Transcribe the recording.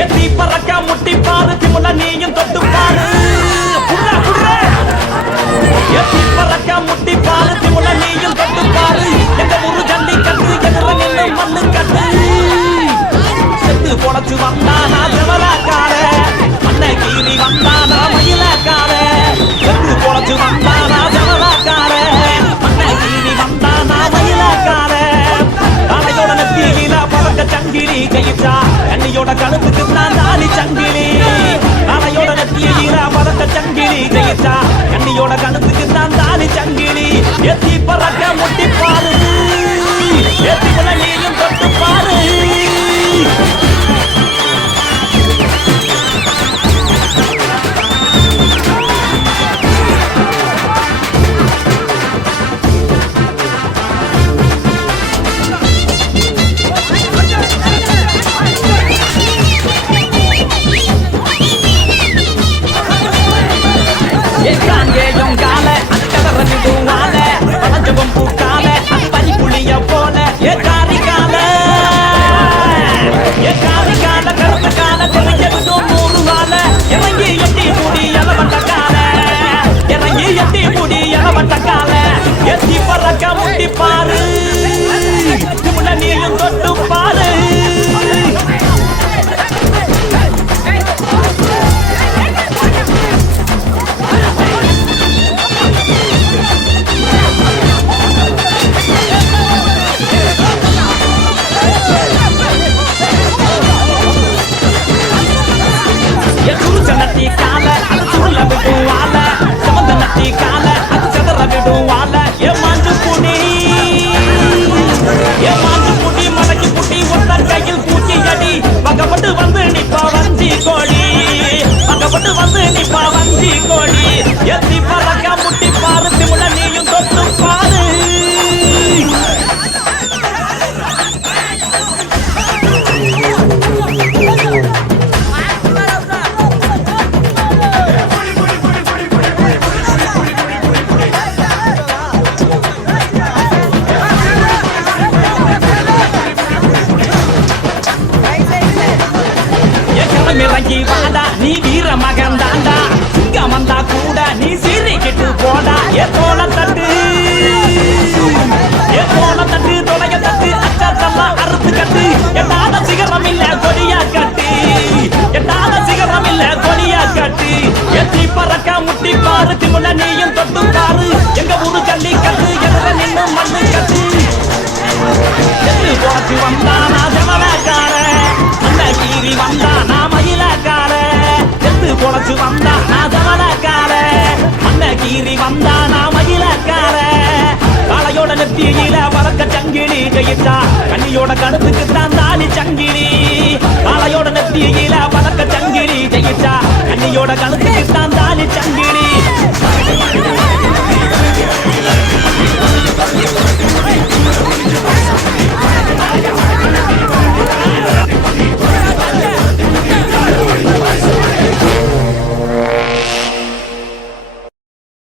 எத்தி பறக்க முட்டி பாரு திமுல நீயும் தொட்டு பாரு எத்தி பறக்க முட்டி பாரு திமுல நீயும் தொட்டு பாரு எங்க ஒரு ஜல்லி கட்டு எதிர நின்று மண்ணு கட்டு செத்து பொழைச்சு வந்தானா செவலாக்கார மண்ணை கீறி வந்தானா மயிலாக்கார செத்து பொழைச்சு வந்தானா செவலாக்கார மண்ணை கீறி வந்தானா மயிலாக்கார தலையோட நெத்தியில பறக்க சங்கிலி கையிட்டா கண்ணியோட கழுத்துக்கு நான் தாலி சங்கிலி தலையோட நெத்தியில பறக்க சங்கிலி கையிட்டா கண்ணியோட கழுத்துக்கு நான் தாலி சங்கிலி எத்தி பறக்க முட்டி பாரு எத்தி முள்ள நீயும் தொட்டு பாரு பாரு நீயும் தொட்டு பாரு நட்டி கால அது சுருள விடும் வாழ சமந்த நட்டி கால அது செதற விடும் வாழ ஏமாந்து புடி மடக்கி புட்டி ஒத்தன் கையில் பூச்சி அடி பக்கப்பட்டு வந்து நிப்பா வஞ்சி கோடி பக்கப்பட்டு வந்து நிப்பா வஞ்சி கோடி எத்தி பறக்க முட்டி பாரு திமுல நீயும் தொட்டு பாரு நீ வீர மகன் தாண்டா சிங்கம் வந்தா கூட நீ சீறிக்கிட்டு போடா ஏ போல தட்டு தொலைய தட்டு அச்சத்தெல்லாம் அறுத்து கட்டு எட்டாத சிகரம் இல்ல கொடியா கட்டு எட்டாத சிகரம் இல்ல கொடியா கட்டு எத்தி பறக்க முட்டி பாரு திமுல நீயும் தொட்டு பாரு எங்க ஊரு ஜல்லி கட்டு எதிர நின்று மண்ணு கட்டு எத்து போச்சு வந்தானா ஜமலாக்கார அந்த கீறி வந்தானா மயிலாக்கார எத்து பொழைச்சு வந்தா நான் ஜமலாக்கார அந்த கீறி வந்தானா மயிலாக்கார காளையோட நெத்தியில பறக்க சங்கிலி ஜெயிச்சா கண்ணியோட கழுத்துக்கு தான் தாலி சங்கிலி காளையோட நெத்தியில பறக்க சங்கிலி ஜெயிச்சா கண்ணியோட கழுத்து